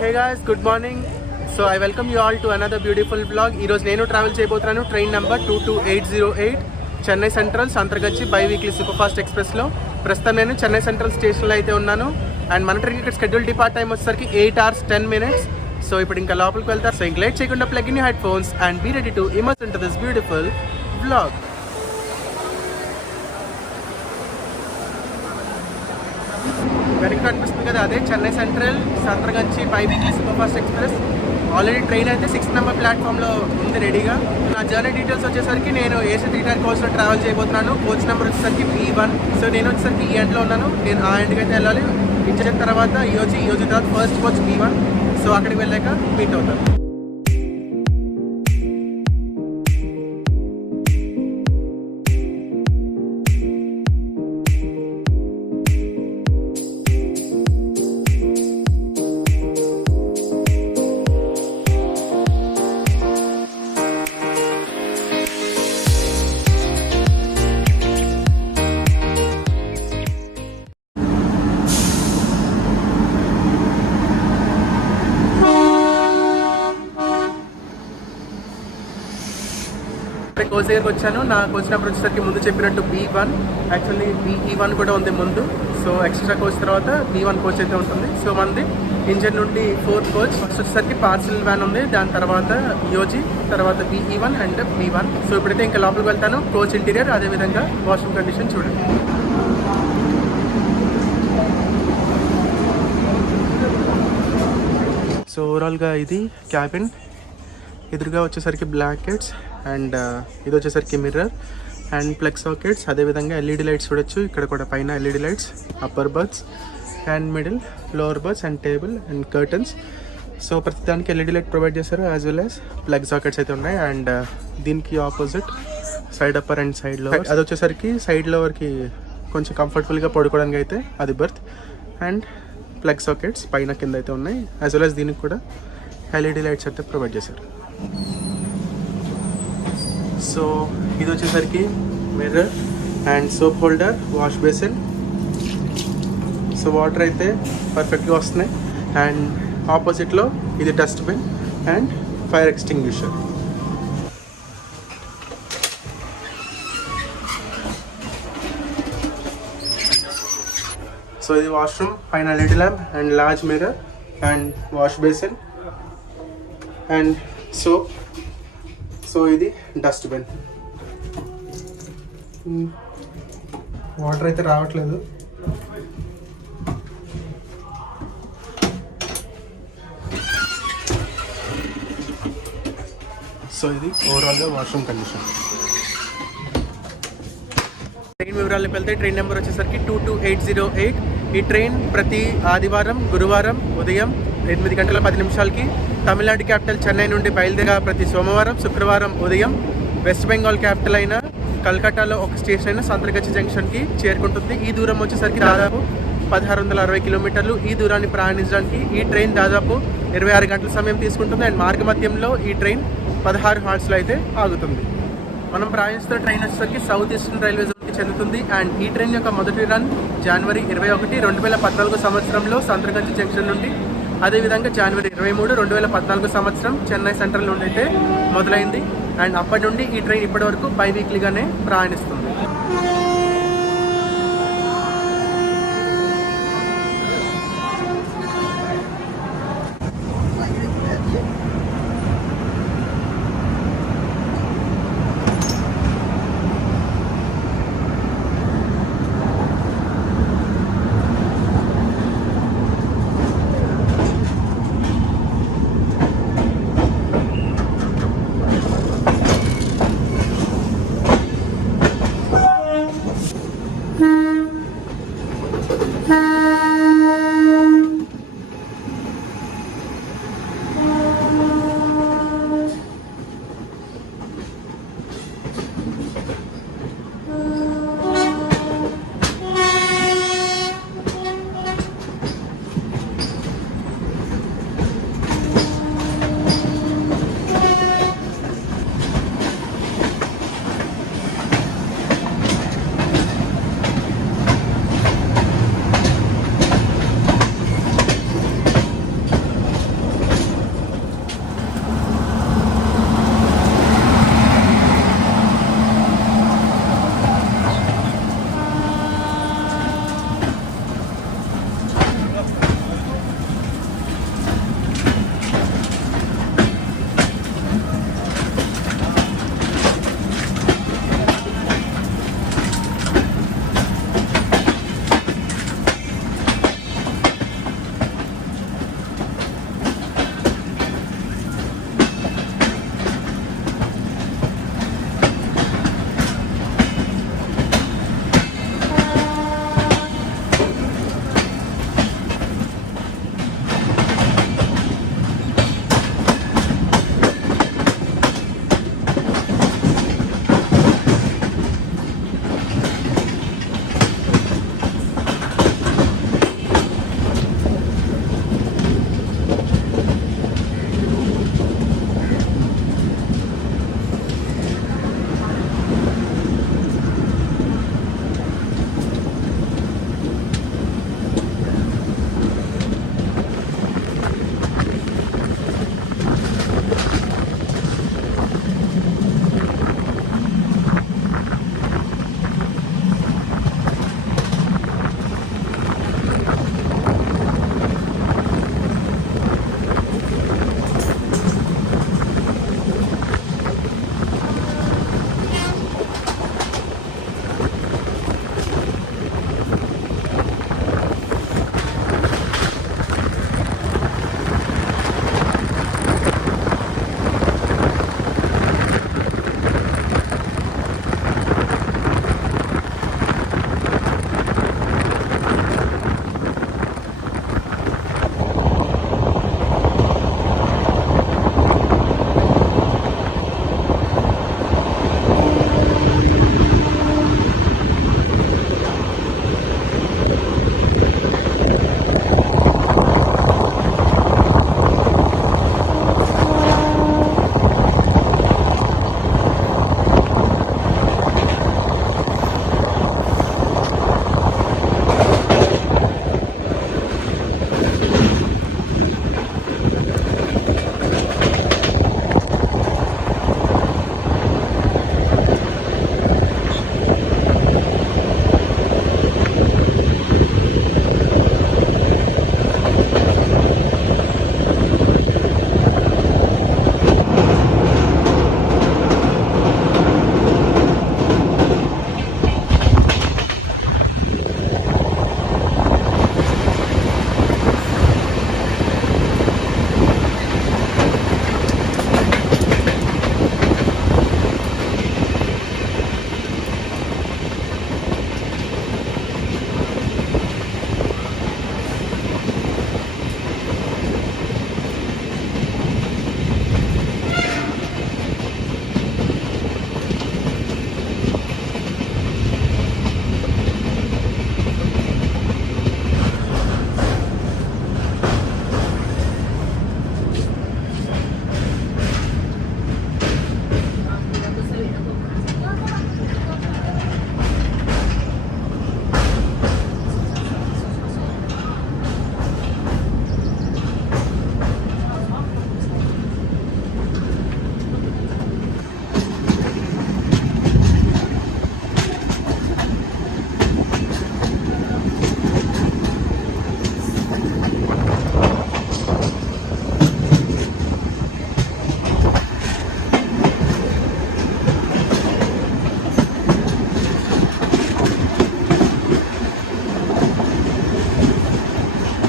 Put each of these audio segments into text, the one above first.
Hey guys, good morning. So I welcome you all to another beautiful vlog. ఈ రోజు నేను ట్రావెల్ చేయబోతున్నాను train number 22808 Chennai సెంట్రల్ Santragachi by weekly super fast ఎక్స్ప్రెస్లో. ప్రస్తుతం నేను చెన్నై సెంట్రల్ స్టేషన్లో అయితే ఉన్నాను. అండ్ మన ట్రైన్ ఇక్కడ షెడ్యూల్ డిపార్ట్ టైం వచ్చేసరికి 8 hours 10 minutes. సో ఇప్పుడు ఇంకా లోపలికి వెళ్తారు. సో ఇంక లేట్ చేయకుండా plug in headphones and be ready to immerse into this beautiful vlog. వెనక కనిపిస్తుంది కదా, అదే Chennai central Santragachi biweekly super fast express. Already train అయితే 6th నెంబర్ ప్లాట్ఫామ్లో ఉంది రెడీగా. నా జర్నీ డీటెయిల్స్ వచ్చేసరికి నేను ఏసీ 3 tier కోచ్లో ట్రావెల్ చేయబోతున్నాను. కోచ్ నెంబర్ వచ్చేసరికి B1. సో నేను వచ్చేసరికి ఈ ఎండ్లో ఉన్నాను. నేను ఆ ఎండ్కి అయితే వెళ్ళాలి. ఇచ్చిన తర్వాత ఈయోజీ తర్వాత ఫస్ట్ కోచ్ B1. సో అక్కడికి వెళ్ళాక మీట్ అవుతాను. కోచ్ దగ్గరికి వచ్చాను. నా కోచ్ నెంబర్ వచ్చేసరికి ముందు చెప్పినట్టు B1. యాక్చువల్లీ BE1 కూడా ఉంది ముందు. సో ఎక్స్ట్రా కోచ్ తర్వాత B1 కోచ్ అయితే ఉంటుంది. సో మనది ఇంజన్ నుండి 4th కోచ్. ఫస్ట్ వచ్చేసరికి పార్సల్ వ్యాన్ ఉంది, దాని తర్వాత ఈయోజీ, తర్వాత BE1 అండ్ B1. సో ఇప్పుడైతే ఇంకా లోపలికి వెళ్తాను. కోచ్ ఇంటీరియర్, అదేవిధంగా వాష్రూమ్ కండిషన్ చూడండి. సో ఓవరాల్గా ఇది క్యాబిన్. ఎదురుగా వచ్చేసరికి బ్లాంకెట్స్ అండ్ ఇది వచ్చేసరికి మిర్రర్ అండ్ ప్లగ్ సాకెట్స్, అదేవిధంగా LED లైట్స్ చూడొచ్చు. ఇక్కడ కూడా పైన LED lights, upper births and middle, lower births and table and curtains. So ప్రతిదానికి LED లైట్ ప్రొవైడ్ చేశారు, as well as plug sockets అయితే ఉన్నాయి. అండ్ దీనికి opposite side upper and side lower, అది వచ్చేసరికి సైడ్ లోవర్కి కొంచెం కంఫర్టబుల్గా పడుకోవడానికి అయితే అది బర్త్. అండ్ ప్లగ్ సాకెట్స్ పైన కింద అయితే ఉన్నాయి, యాజ్ వెల్ యాజ్ దీనికి కూడా LED లైట్స్ అయితే ప్రొవైడ్ చేశారు. సో ఇది వచ్చేసరికి mirror and soap holder, wash basin. So water అయితే పర్ఫెక్ట్గా వస్తున్నాయి. అండ్ ఆపోజిట్లో ఇది dustbin and fire extinguisher. So ఇది వాష్రూమ్, పైన LED lamp and large mirror and wash basin and soap. So ఇది డస్ట్బిన్. వాటర్ అయితే రావట్లేదు. సో ఇది ఓవరాల్గా వాష్రూమ్ కండిషన్. ట్రైన్ వివరాలకు వెళ్తే ట్రైన్ నెంబర్ వచ్చేసరికి 22808. ఈ ట్రైన్ ప్రతి ఆదివారం, గురువారం ఉదయం 8 గంటల 10 నిమిషాలకి తమిళనాడు క్యాపిటల్ చెన్నై నుండి బయలుదేరా ప్రతి సోమవారం, శుక్రవారం ఉదయం వెస్ట్ బెంగాల్ క్యాపిటల్ అయిన కల్కట్టాలో ఒక స్టేషన్ అయిన సంత్రగచ్చి జంక్షన్కి చేరుకుంటుంది. ఈ దూరం వచ్చేసరికి దాదాపు 1660 కిలోమీటర్లు. ఈ దూరాన్ని ప్రయాణించడానికి ఈ ట్రైన్ దాదాపు 26 గంటల సమయం తీసుకుంటుంది. అండ్ మార్గమధ్యంలో ఈ ట్రైన్ 16 హాల్ట్స్లో అయితే ఆగుతుంది. మనం ప్రయాణిస్తున్న ట్రైన్ వచ్చేసరికి సౌత్ ఈస్టర్న్ రైల్వే జోన్కి చెందుతుంది. అండ్ ఈ ట్రైన్ యొక్క మొదటి రన్ జనవరి 21, 2014 సంవత్సరంలో సంత్రగచ్చి జంక్షన్ నుండి, అదేవిధంగా జనవరి 23, 2014 సంవత్సరం చెన్నై సెంట్రల్ నుండి అయితే మొదలైంది. అండ్ అప్పటి నుండి ఈ ట్రైన్ ఇప్పటి వరకు బై వీక్లీగానే ప్రయాణిస్తుంది.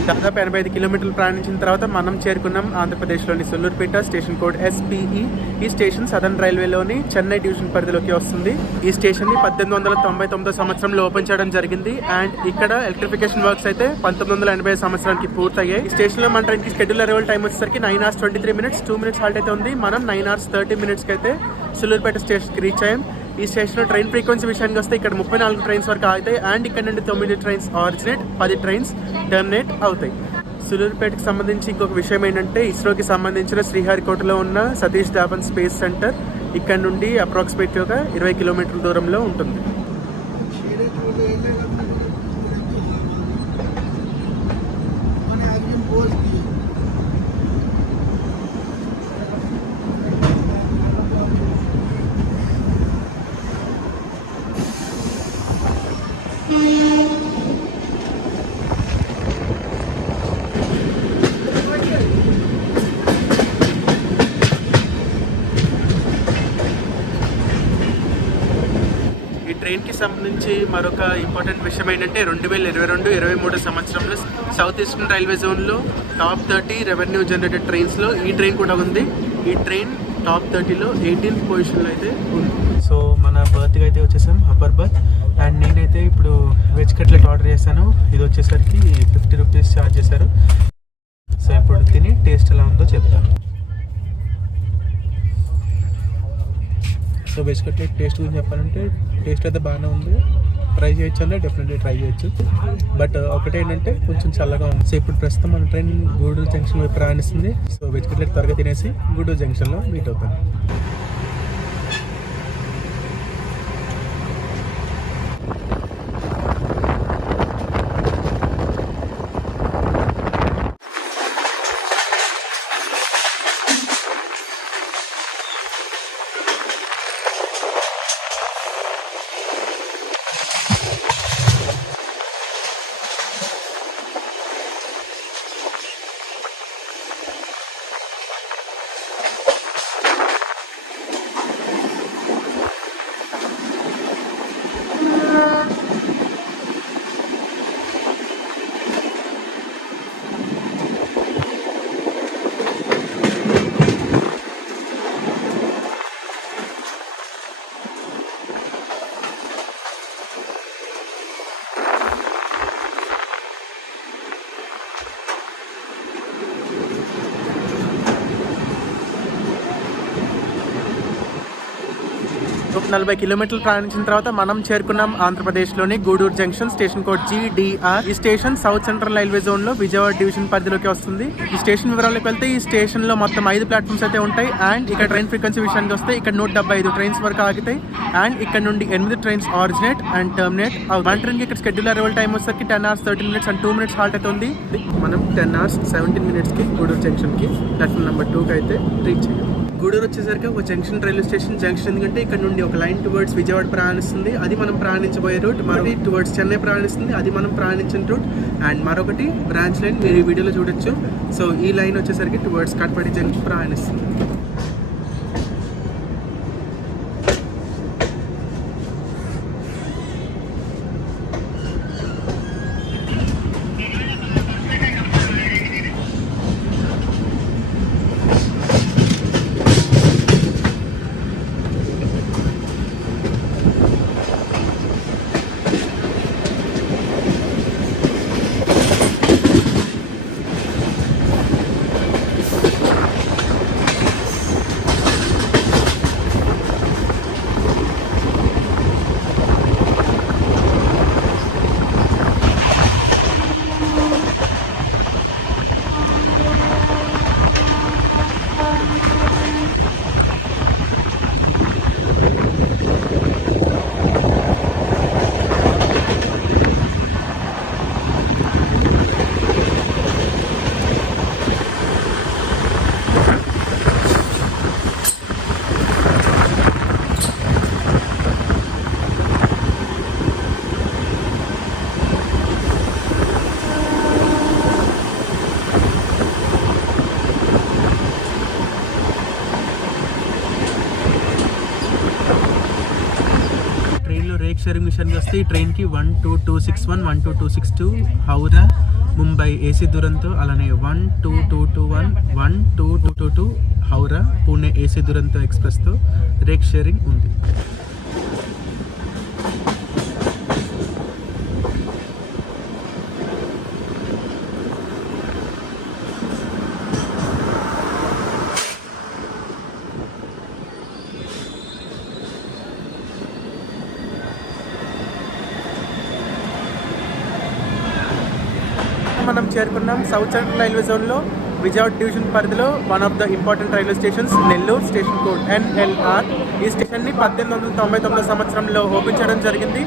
దాదాపు 85 కిలోమీటర్లు ప్రయాణించిన తర్వాత మనం చేరుకున్నాం ఆంధ్రప్రదేశ్లోని సూళ్లూరుపేట. Station code SPE. ఈ స్టేషన్ సదర్న్ రైల్వేలోని చెన్నై డివిజన్ పరిధిలోకి వస్తుంది. ఈ స్టేషన్ ని 1899 సంవత్సరంలో ఓపెన్ చేయడం జరిగింది. అండ్ ఇక్కడ ఎలక్ట్రిఫికేషన్ వర్క్స్ అయితే 1980 సంవత్సరానికి పూర్తయ్యాయి. ఈ స్టేషన్ లో మన ట్రైన్ కి షెడ్యూల్ అరైవల్ టైం వచ్చేసరికి 9 hours 23 minutes, 2 minutes హాల్ట్ అయితే ఉంది. మనం 9 hours 30 minutes కి అయితే సూళ్లూరుపేట స్టేషన్ కి రీచ్ అయ్యాం. ఈ స్టేషన్లో ట్రైన్ ఫ్రీక్వెన్సీ విషయానికి వస్తే ఇక్కడ 34 ట్రైన్స్ వరకు అవుతాయి. అండ్ ఇక్కడ నుండి 9 ట్రైన్స్ ఆరిజినేట్, 10 ట్రైన్స్ టర్మినేట్ అవుతాయి. సూళ్లూరుపేటకి సంబంధించి ఇంకొక విషయం ఏంటంటే, ఇస్రోకి సంబంధించిన శ్రీహరికోటలో ఉన్న సతీష్ ధావన్ స్పేస్ సెంటర్ ఇక్కడ నుండి అప్రాక్సిమేట్గా 20 కిలోమీటర్ల దూరంలో ఉంటుంది. ట్రైన్ కి సంబంధించి మరొక ఇంపార్టెంట్ విషయం ఏంటంటే 2022-23 సంవత్సరంలో సౌత్ ఈస్టర్న్ రైల్వే జోన్లో టాప్ 30 రెవెన్యూ జనరేటెడ్ ట్రైన్స్లో ఈ ట్రైన్ కూడా ఉంది. ఈ ట్రైన్ టాప్ 30లో 18th పొజిషన్లో అయితే ఉంది. సో మన బర్త్కి అయితే వచ్చేసాం, అప్పర్ బర్త్. అండ్ నేనైతే ఇప్పుడు వెజ్ కట్లెట్ ఆర్డర్ చేశాను. ఇది వచ్చేసరికి 50 రూపీస్ ఛార్జ్ చేశారు. సో ఇప్పుడు తిని టేస్ట్ ఎలా ఉందో చెప్తాను. సో వెజ్ కట్లెట్ టేస్ట్ గురించి చెప్పాలంటే టేస్ట్ అయితే బాగానే ఉంది. ట్రై చేయొచ్చు అంటే డెఫినెట్లీ ట్రై చేయొచ్చు. బట్ ఒకటి ఏంటంటే కొంచెం చల్లగా ఉంది. సో ఇప్పుడు ప్రస్తుతం మన ట్రైన్ గూడూరు జంక్షన్లో ప్రయాణిస్తుంది. సో వెజ్ కట్లెట్ త్వరగా తినేసి గూడూరు జంక్షన్లో మీట్ అవుతాను. ఒక 40 కిలోమీటర్లు ప్రయాణించిన తర్వాత మనం చేరుకున్నాం ఆంధ్రప్రదేశ్లోని Gudur junction. Station code GDR. ఈ station south central railway zone లో విజయవాడ డివిజన్ పరిధిలోకి వస్తుంది. ఈ స్టేషన్ వివరాలకు వెళ్తే ఈ స్టేషన్ లో మొత్తం 5 ప్లాట్ఫామ్స్ అయితే ఉంటాయి. అండ్ ఇక్కడ ట్రైన్ ఫ్రీక్వెన్సీ విషయానికి వస్తే ఇక్కడ 175 ట్రైన్స్ వరకు ఆగుతాయి. అండ్ ఇక్కడ నుండి 8 ట్రైన్స్ ఆరిజినేట్ అండ్ టర్మినేట్. మన ట్రైన్ కి ఇక్కడ షెడ్యూల్ అరైవల్ టైం వచ్చేసరికి 10 hours 13 minutes అండ్ 2 minutes హాల్ట్ అయితే ఉంది. మనం 10 hours 17 minutes కి గూడూరు జంక్షన్ కి ప్లాట్ఫామ్ నెంబర్ 2 కి అయితే రీచ్ అయ్యాం. గూడూరు వచ్చేసరికి ఒక జంక్షన్, రైల్వే స్టేషన్ జంక్షన్. ఎందుకంటే ఇక్కడ నుండి ఒక లైన్ టువర్డ్స్ విజయవాడ ప్రయాణిస్తుంది, అది మనం ప్రయాణించబోయే రూట్. మరొకటి టువర్డ్స్ చెన్నై ప్రయాణిస్తుంది, అది మనం ప్రయాణించిన రూట్. అండ్ మరొకటి బ్రాంచ్ లైన్, మీరు ఈ వీడియోలో చూడొచ్చు. సో ఈ లైన్ వచ్చేసరికి టువర్డ్స్ కట్పాడి జంక్షన్ ప్రయాణిస్తుంది. షేరింగ్ విషయానికి వస్తే ఈ ట్రైన్కి 12261, 12262 హౌరా, ముంబై ఏసీ దురంతో, అలానే 12221, 12222 హౌరా పూణే ఏసీ దురంతో ఎక్స్ప్రెస్తో రేక్ షేరింగ్ ఉంది. మనం చేరుకున్నాం సౌత్ సెంట్రల్ రైల్వే జోన్లో విజయవాడ డివిజన్ పరిధిలో one of the important railway stations Nellore station code NLR. ఈ స్టేషన్ని 1899 సంవత్సరంలో ఓపెన్ చేయడం జరిగింది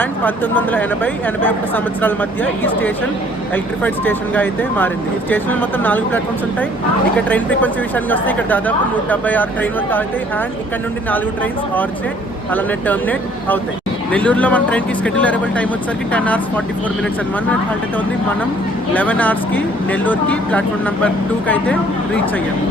అండ్ 1980-81 సంవత్సరాల మధ్య ఈ స్టేషన్ ఎలక్ట్రిఫైడ్ స్టేషన్గా అయితే మారింది. ఈ స్టేషన్లో మొత్తం 4 ప్లాట్ఫామ్స్ ఉంటాయి. ఇక్కడ ట్రైన్ ఫ్రీక్వెన్సీ విషయానికి వస్తే ఇక్కడ దాదాపు 176 ట్రైన్ వరకు అవుతాయి అండ్ ఇక్కడ నుండి 4 ట్రైన్స్ ఆర్జినేట్ అలానే టర్మినేట్ అవుతాయి. నెల్లూరులో మన ట్రైన్కి షెడ్యూల్ అరైవల్ టైం వచ్చేసరికి 10 hours 44 minutes అండ్ 1 minute హాల్ట్ అయితే ఉంది. మనం 11 hours నెల్లూరుకి ప్లాట్ఫామ్ నెంబర్ 2కి అయితే రీచ్ అయ్యాము.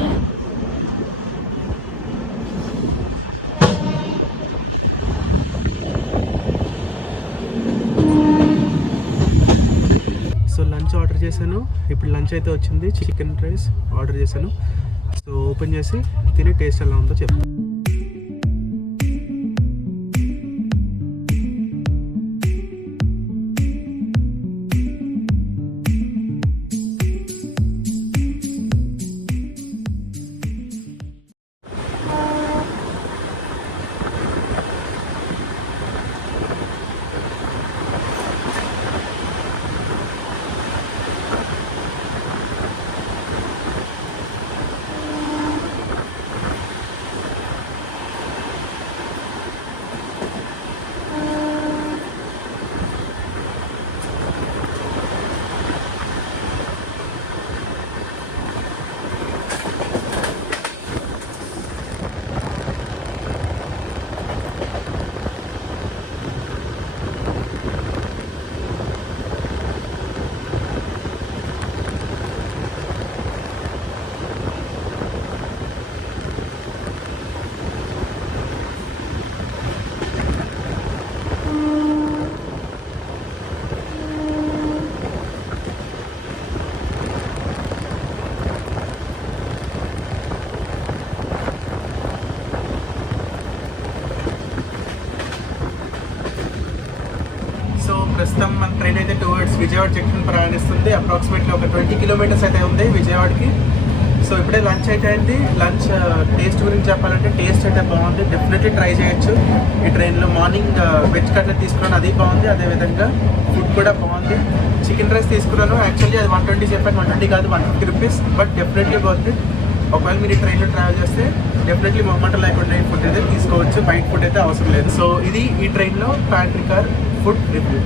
సో లంచ్ ఆర్డర్ చేశాను. ఇప్పుడు లంచ్ అయితే వచ్చింది. చికెన్ రైస్ ఆర్డర్ చేశాను. సో ఓపెన్ చేసి తిని టేస్ట్ ఎలా ఉందో చెప్తాను. ప్రస్తుతం మన ట్రైన్ అయితే టువర్డ్స్ విజయవాడ జంక్షన్ ప్రయాణిస్తుంది. అప్రాక్సిమేట్లీ ఒక 20 kilometers అయితే ఉంది విజయవాడకి. సో ఇప్పుడే లంచ్ అయితే అయింది. లంచ్ టేస్ట్ గురించి చెప్పాలంటే టేస్ట్ అయితే బాగుంది. డెఫినెట్లీ ట్రై చేయొచ్చు. ఈ ట్రైన్లో మార్నింగ్ వెజ్ కట్లెట్ తీసుకున్నాను, అది బాగుంది. అదేవిధంగా ఫుడ్ కూడా బాగుంది. చికెన్ రైస్ తీసుకున్నాను. యాక్చువల్లీ అది 120 చెప్పాను, 120 కాదు 150 rupees. బట్ డెఫినెట్లీ బాగుంది. ఒకవేళ మీరు ఈ ట్రైన్లో ట్రావెల్ చేస్తే డెఫినెట్లీ మొహమాట లేకుండా ఫుడ్ అయితే తీసుకోవచ్చు. బయట ఫుడ్ అయితే అవసరం లేదు. సో ఇది ఈ ట్రైన్లో ప్యాంట్రీ కార్ ఫుడ్ రివ్యూ.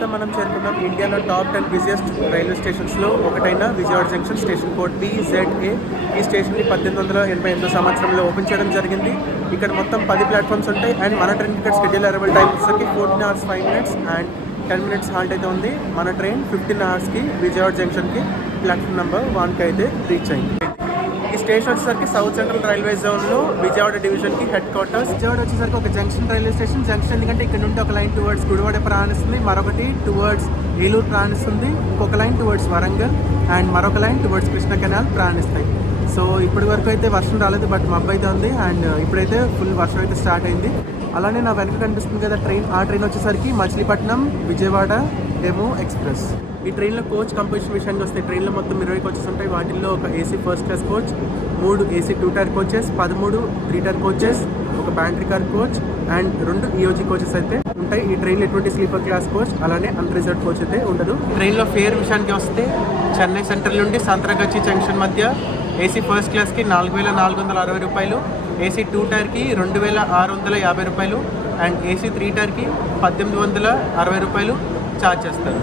ప్రస్తుతం మనం చేరుకున్నాం ఇండియాలో టాప్ 10 బిజియెస్ట్ రైల్వే స్టేషన్స్లో ఒకటైన Vijayawada junction. Station code BZA. ఈ స్టేషన్ని 1888 సంవత్సరంలో ఓపెన్ చేయడం జరిగింది. ఇక్కడ మొత్తం 10 ప్లాట్ఫామ్స్ ఉంటాయి అండ్ మన train ticket schedule arrival time వచ్చేసరికి 14 hours 5 minutes and 10 minutes halt అయితే ఉంది. మన ట్రైన్ 15 hours విజయవాడ జంక్షన్కి ప్లాట్ఫామ్ నెంబర్ 1కి అయితే రీచ్ అయింది. ఈ స్టేషన్ వచ్చేసరికి సౌత్ సెంట్రల్ రైల్వే జోన్లో విజయవాడ డివిజన్కి హెడ్ క్వార్టర్స్. విజయవాడ వచ్చేసరికి ఒక జంక్షన్ రైల్వే స్టేషన్. జంక్షన్ ఎందుకంటే ఇక్కడ నుండి ఒక లైన్ టువర్డ్స్ గుడివాడ ప్రయాణిస్తుంది, మరొకటి టువర్డ్స్ ఏలూరు ప్రయాణిస్తుంది, ఇంకొక లైన్ టువర్డ్స్ వరంగల్ అండ్ మరొక లైన్ టువర్డ్స్ కృష్ణ కెనాల్ ప్రయాణిస్తాయి. సో ఇప్పటి వరకు అయితే వర్షం రాలేదు, బట్ మబ్బు అయితే ఉంది అండ్ ఇప్పుడైతే ఫుల్ వర్షం అయితే స్టార్ట్ అయింది. అలానే నా వెనక కనిపిస్తుంది కదా ట్రైన్, ఆ ట్రైన్ వచ్చేసరికి మచిలీపట్నం విజయవాడ డెమో ఎక్స్ప్రెస్. ఈ ట్రైన్లో కోచ్ కంపోజిషన్ విషయానికి వస్తే ట్రైన్లో మొత్తం 20 కోచెస్ ఉంటాయి. వాటిల్లో ఒక AC first class coach, 3 AC 2-tier coaches, 13 3-tier coaches, ఒక pantry car coach and 2 EOG coaches అయితే ఉంటాయి. ఈ ట్రైన్లో ఎటువంటి స్లీపర్ క్లాస్ కోచ్ అలానే అన్రిజర్వ్డ్ కోచ్ అయితే ఉండదు. ట్రైన్లో ఫేర్ విషయానికి వస్తే చెన్నై సెంట్రల్ నుండి సంత్రగచ్చి జంక్షన్ మధ్య AC ఫస్ట్ క్లాస్కి 4,460 రూపాయలు, AC 2-tierకి 2,650 రూపాయలు అండ్ AC 3-tierకి 1,860 రూపాయలు ఛార్జ్ చేస్తారు.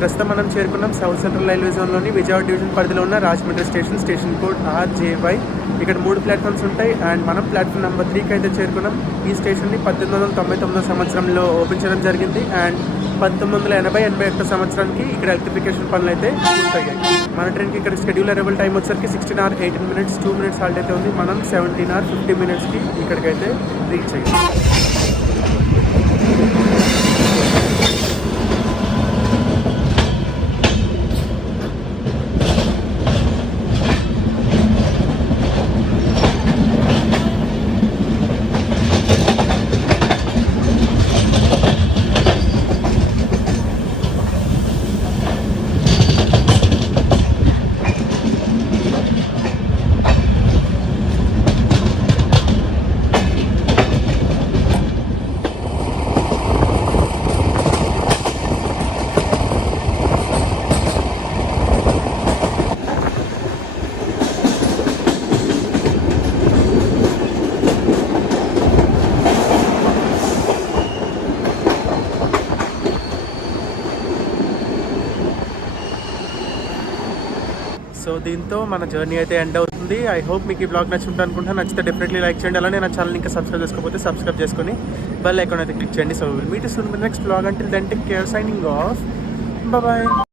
ప్రస్తుతం మనం చేరుకున్నాం సౌత్ సెంట్రల్ రైల్వే జోన్లోని విజయవాడ డివిజన్ పరిధిలో ఉన్న రాజమండ్రి స్టేషన్ కోడ్ RJY. ఇక్కడ 3 ప్లాట్ఫామ్స్ ఉంటాయి అండ్ మనం ప్లాట్ఫామ్ నెంబర్ 3కి అయితే చేరుకున్నాం. ఈ స్టేషన్ని 1899 సంవత్సరంలో ఓపెన్ చేయడం జరిగింది అండ్ 1980-81 సంవత్సరానికి ఇక్కడ ఎలక్ట్రిఫికేషన్ పనులు అయితే పూర్తయ్యాయి. మన ట్రైన్కి ఇక్కడ షెడ్యూల్ అరైవల్ టైం వచ్చేసరికి 16 hours 18 minutes 2 minutes హాల్ట్ అయితే ఉంది. మనం 17 hours 50 minutesకి ఇక్కడికైతే రీచ్ అయ్యాం. సో దీంతో మన జర్నీ అయితే ఎండ్ అవుతుంది. ఐ హోప్ మీకు ఈ బ్లాగ్ నచ్చుంటుంది అనుకుంటున్నాను. నచ్చితే డెఫినెట్లీ లైక్ చేయండి. అలానే నా ఛానల్ ఇంకా సబ్స్క్రైబ్ చేసుకోకపోతే సబ్స్క్రైబ్ చేసుకొని బెల్ ఐకాన్ అయితే క్లిక్ చేయండి. So will meet soon my next blog. Until then take care, signing off, bye.